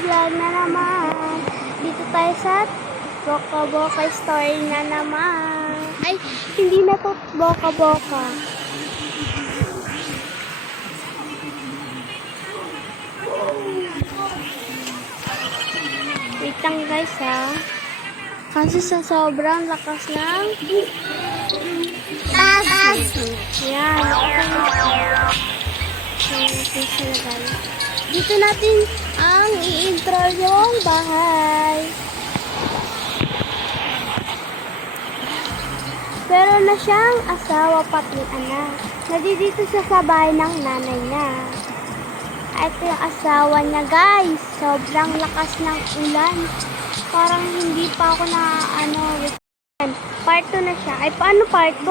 vlog na naman. Dito tayo sa Boca Boca Story na naman. Ay, hindi na to Boca Boca. Wait lang guys ha. Kasi sa sobrang lakas ng yan. Dito natin ang i-intro yung bahay. Pero na siyang asawa pati anak. Nandito siya sa bahay ng nanay niya. Ito yung asawa niya guys. Sobrang lakas ng ulan. Parang hindi pa ako na part 2 na siya. Ay paano part 2?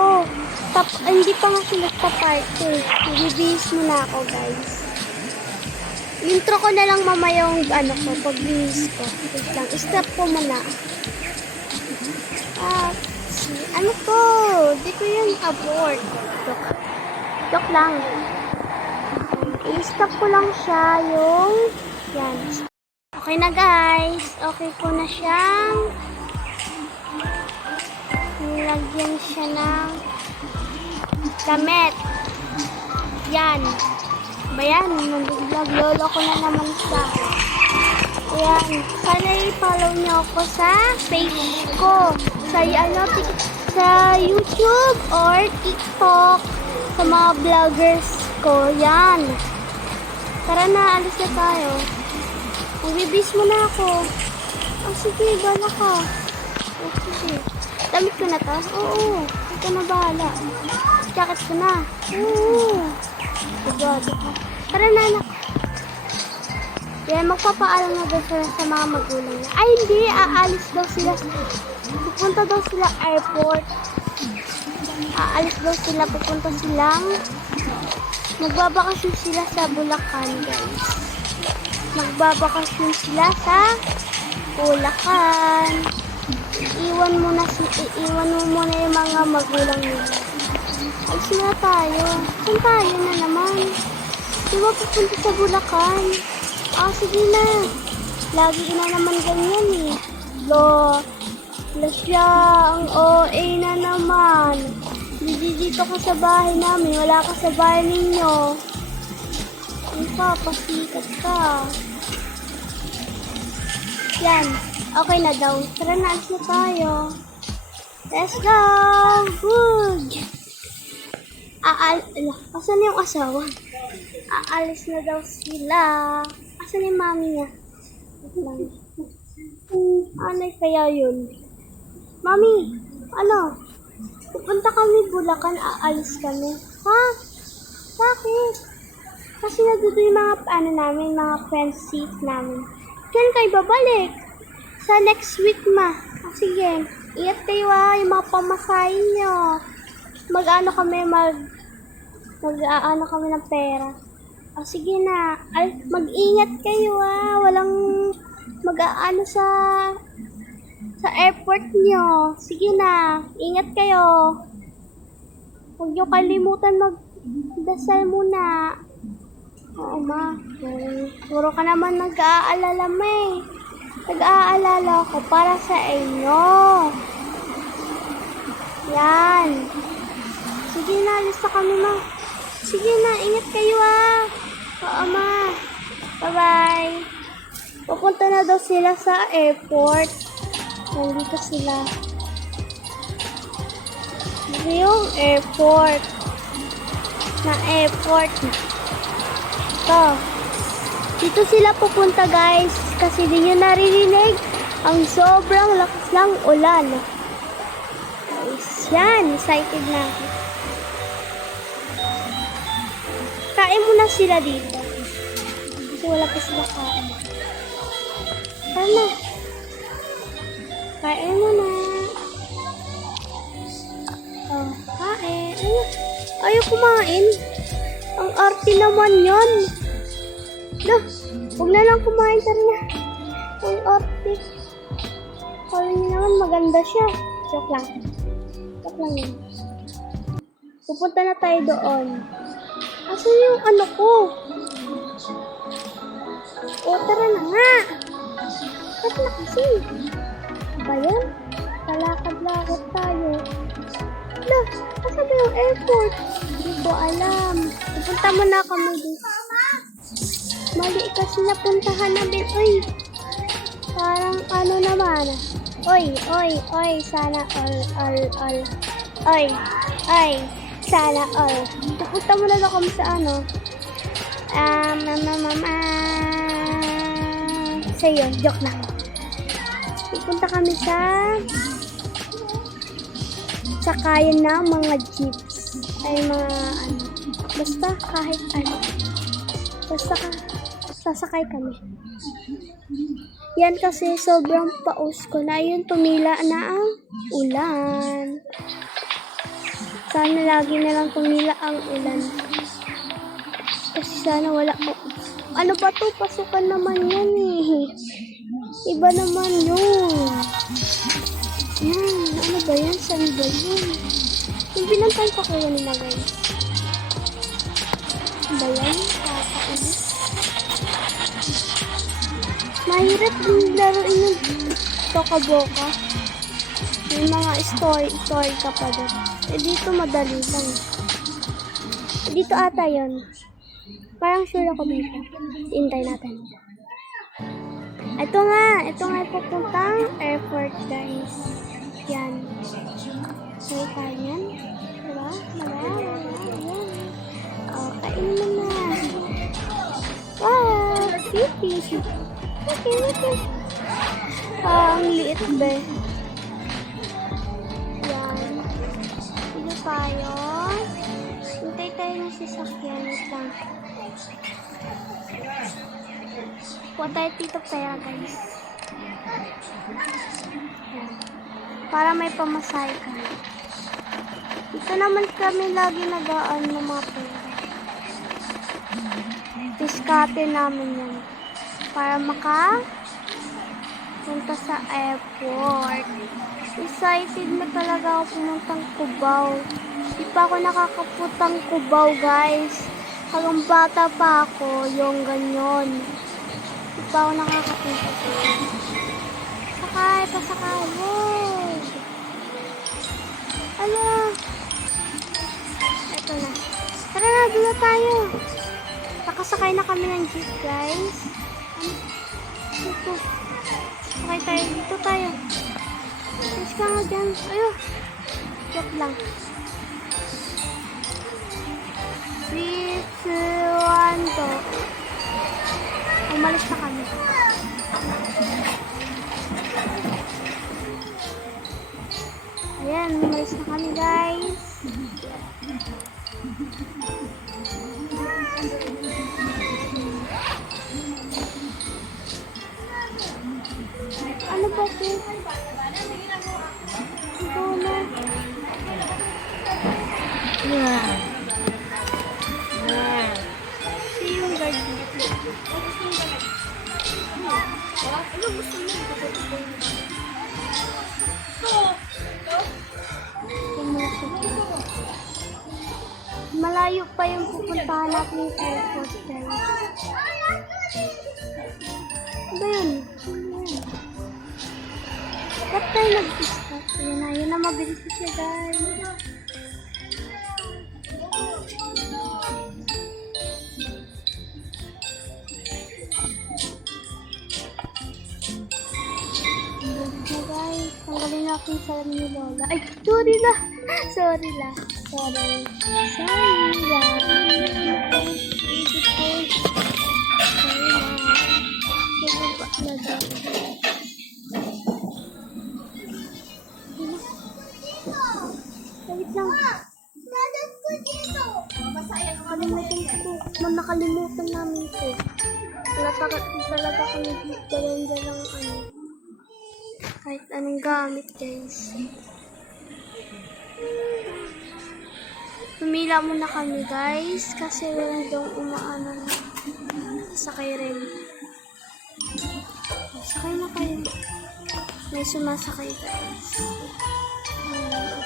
Hindi pa nga sila sa part 2. Bibihis muna ako guys. Intro ko na lang mamaya yung pagbihis ko. Wait lang. Stop ko muna. Ano to? Di ko yung abort. Joke lang. I-stop ko lang siya yung yan. Okay na guys. Okay ko na siyang nilagyan siya ng damit. Yan. Bayan, nag-vlog lolo ko na naman siya. Ayan. Sana i-follow niyo ako sa page ko. Sa YouTube or TikTok. Sa mga vloggers ko. Yan. Tara na, alis na tayo. Magbibis mo na ako. Oh, sige, bala ka. Oh, sige. Damit ko na to? Oo. Ito na bahala. Jacket ko na. Oo. Sigado ka. Tara na, anak. Yan, magpapaalam na daw sila sa mga magulang niya. Ay, hindi. Aalis daw sila. Pupunta daw sila airport. Aalis daw sila. Pupunta silang magbabakasyon sila sa Bulacan, guys. Magbabakasyon sila sa Bulacan. Iiwan mo muna yung mga magulang nila. Alis na tayo. Saan tayo na naman? Di ba pupunta sa Bulacan? Sige na. Lagi na naman ganyan eh. Siya ang OA na naman. Dito ka sa bahay namin. Wala ka sa bahay ninyo. Pasikat ka. Yan. Okay na daw. Tara na, alis na tayo. Let's go! Good! Asan yung asawa? Aalis na daw sila. Asan yung mami niya? Anay kaya yun? Mami, pupunta kami Bulacan, aalis kami. Ha? Bakit? Kasi nandito yung mga friendship namin. Kailan kayo babalik? Sa next week sige. Ingat kayo yung mga pamasahin nyo. Kami ng pera. Sige na. Mag-ingat kayo Walang sa airport nyo. Sige na. Ingat kayo. Huwag nyo kalimutan magdasal muna. Oo ma. Puro ka naman nag-aalala Nag-aalala ako para sa inyo. Yan. Sige na, alis na kami ma. Sige na, ingat kayo Oo ma. Bye-bye. Pupunta na daw sila sa airport. Nandito sila. Ito yung airport. Ito. Dito sila pupunta guys. Kasi di nyo naririnig ang sobrang lakas ng ulan. Yan, excited na ako. Kain muna sila dito. Kasi wala pa sila kain. Tama. Kain muna. Kain. Ayaw kumain. Ang arte naman yun. Huwag na lang kumain. Tara na. Ang arte. Kala niyo naman maganda siya. Joke lang. Yun. Pupunta na tayo doon. Asan yung ko? O, tara na nga. Ba't na kasi? Ba yan? Kalakad-lakad tayo. Ala, asa ba yung airport? Hindi ko alam. Pupunta muna kami dito. Mali kasi napuntahan namin. Uy! Parang ano naman. Oy, sana all. Oy, sana all. Pupunta muna lang kami sa ano. Sa'yo, joke lang. Pupunta kami sa sakayan na mga jeeps. Ay mga ano. Basta kahit ano. Basta sasakay kami. Yan kasi sobrang paus ko na. Yun, tumila na ang ulan. Sana lagi na lang tumila ang ulan. Kasi sana wala po. Ano ba to? Pasukan naman yan eh. Iba naman yun. Ano ba yan? Saan ba yun? Yung binantan ko kayo nila guys. Ba yan? Kakainis. Mahirap din laruin yung toka-boka. May mga story ka pa doon. Dito madali lang. Dito ata yun. Parang sure ako dito. Hintay natin. Ito nga yung pupuntang airport guys. Yan. May tayo yan. Diba? Okay, inom na. Wow! City! Okay. Ang liit ba? Yan. Dito tayo. Hintay tayo ng sasakyan. Wait lang. Kuha tayo dito pera guys. Yan. Para may pamasahe ka. Dito naman kami lagi nagaan ng mga pera. Diskarte namin yan. Para punta sa airport. Excited na talaga ako pumuntang Cubao. Di pa ako nakakaputang Cubao guys. Hanggang bata pa ako, yung ganyan. Di pa ako nakakapunta. Pasakay. Wow! Ano? Ito na. Tara na, doon na tayo. Nakasakay na kami ng jeep guys. Dito. Okay tayo. Dito tayo. Let's ka nga dyan. Ayun. Joke lang. 3, 2, 1, go. Umalis na kami. Ayan, umalis na kami guys. Ano ba ito? Ito na. See yung guard dito. Ano gusto mo? Malayo pa yung pupuntahan natin yung airport guys. Ano ba yun? Ba't tayo nag-stop? Yun na mabilis na siya guys. Tanggalin natin sa ni Lola. Ay, sorry la. Sorry la. Wait lang. Nakalimutan namin ito. Talaga kami dito lang ano. Kahit anong gamit guys. Pumila muna kami guys kasi meron daw umaano na sakay rin. Sakay na kayo. May sumasakay guys.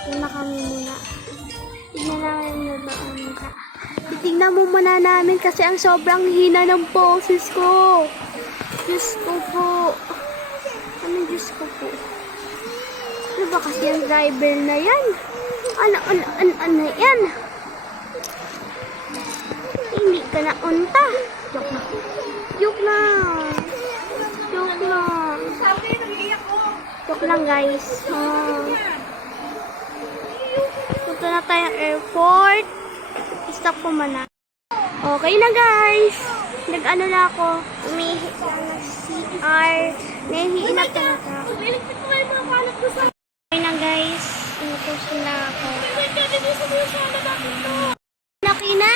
Ito na kami muna. Tignan namin na doon ka. Titignan mo muna namin kasi ang sobrang hina ng boses ko. Diyos ko po. Diyos ko po. Ano ba kasi yung driver na yan? Ano yan? Hindi ka na unta. Joke lang. Joke lang. Joke lang. Joke lang guys. Punta na tayong airport. Stop ko muna. Okay na guys. Nag-ano na ako. Umihi na ng CR. Nahihiin na talaga. Okay na guys. Inutos na ako. Laki na.